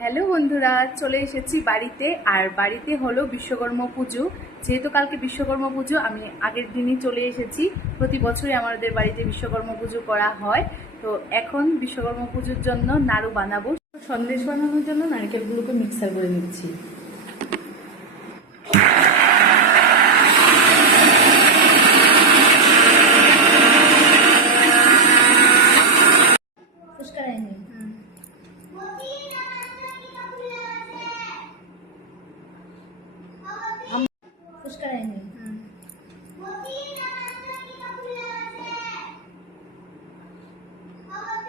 Hello বন্ধুরা, চলে এসেছি বাড়িতে, আর বাড়িতে হলো বিশ্বকর্মা পুজো। যেহেতু কালকে বিশ্বকর্মা পুজো, আমি আগের দিনই চলে এসেছি। প্রতি বছরই আমাদের বাড়িতে বিশ্বকর্মা পুজো করা হয়। তো এখন বিশ্বকর্মা পুজোর জন্য নাড়ু বানাবো। সন্দেশ বানানোর জন্য নারকেলগুলোকে মিক্সার করে নিচ্ছি।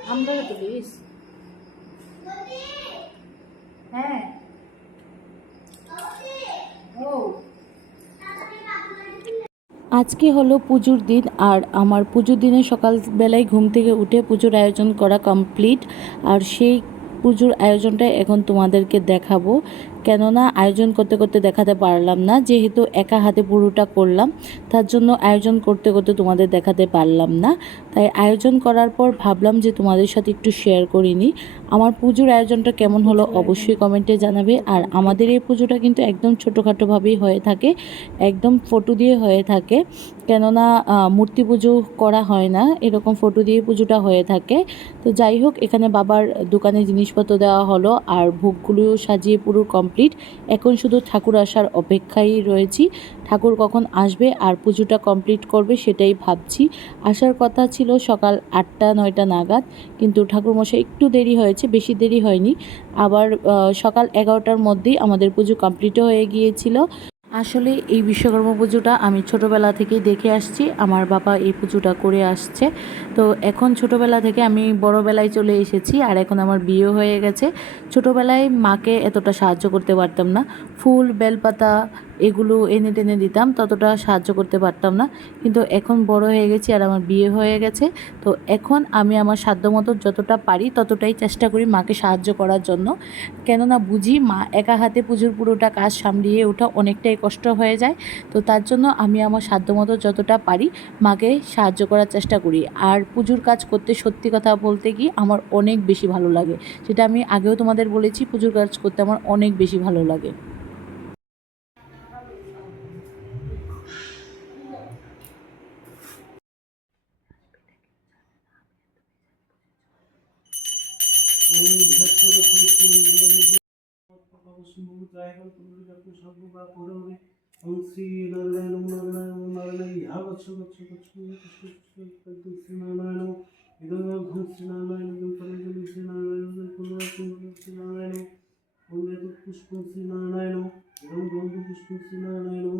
আমরা হ্যাঁ। আজকে হলো পুজোর দিন আর আমার পুজোর দিনে সকালবেলায় ঘুম থেকে উঠে পুজোর আয়োজন করা কমপ্লিট। আর সেই পুজোর আয়োজনটা এখন তোমাদেরকে দেখাবো। কেননা আয়োজন করতে করতে দেখাতে পারলাম না যেহেতু একা হাতে পুরোটা করলাম তার জন্য আয়োজন করতে করতে তোমাদের দেখাতে পারলাম না। তাই আয়োজন করার পর ভাবলাম যে তোমাদের সাথে একটু শেয়ার করিনি। আমার পুজোর আয়োজনটা কেমন হলো অবশ্যই কমেন্টে জানাবে। আর আমাদের এই পুজোটা কিন্তু একদম ছোটোখাটোভাবেই হয়ে থাকে একদম ফটো দিয়ে হয়ে থাকে। কেননা মূর্তি পুজো করা হয় না এরকম ফটো দিয়ে পুজোটা হয়ে থাকে। তো যাই হোক এখানে বাবার দোকানে জিনিসপত্র দেওয়া হলো আর ভোগগুলো সাজিয়ে পুরো কমপ্লিট এখন শুধু ঠাকুর আসার অপেক্ষায় রয়েছি। ঠাকুর কখন আসবে আর পুজোটা কমপ্লিট করবে সেটাই ভাবছি। আসার কথা ছিল সকাল আটটা, নয়টা নাগাদ, কিন্তু ঠাকুরমশাই একটু দেরি হয়েছে, বেশি দেরি হয়নি। আবার সকাল এগারোটার মধ্যেই আমাদের পুজো কমপ্লিটও হয়ে গিয়েছিল। আসলে এই বিশ্বকর্মা পুজোটা আমি ছোটোবেলা থেকেই দেখে আসছি। আমার বাবা এই পুজোটা করে আসছে। তো এখন ছোটোবেলা থেকে আমি বড়বেলায় চলে এসেছি আর এখন আমার বিয়ে হয়ে গেছে। ছোটোবেলায় মাকে এতটা সাহায্য করতে পারতাম না। ফুল, বেলপাতা এগুলো এনে টেনে দিতাম, ততটা সাহায্য করতে পারতাম না। কিন্তু এখন বড় হয়ে গেছি আর আমার বিয়ে হয়ে গেছে। তো এখন আমি আমার সাধ্যমতো যতটা পারি ততটাই চেষ্টা করি মাকে সাহায্য করার জন্য। কেননা বুঝি মা একা হাতে পুজোর পুরোটা কাজ সামলিয়ে ওঠা অনেকটাই কষ্ট হয়ে যায়। তো তার জন্য আমি আমার সাধ্যমতো যতটা পারি মাকে সাহায্য করার চেষ্টা করি। আর পুজোর কাজ করতে সত্যি কথা বলতে কি আমার অনেক বেশি ভালো লাগে। সেটা আমি আগেও তোমাদের বলেছি, পুজোর কাজ করতে আমার অনেক বেশি ভালো লাগে। গচ্ছ শ্রী নারায়ণ ইদম ঘন শ্রী নারায়ণ ইদম পরম শ্রী নারায়ণ পুনঃ শ্রী নারায়ণ পুণ্য পুষ্প শ্রী নারায়ণ ইদম গন্ধ পুষ্প শ্রী নারায়ণ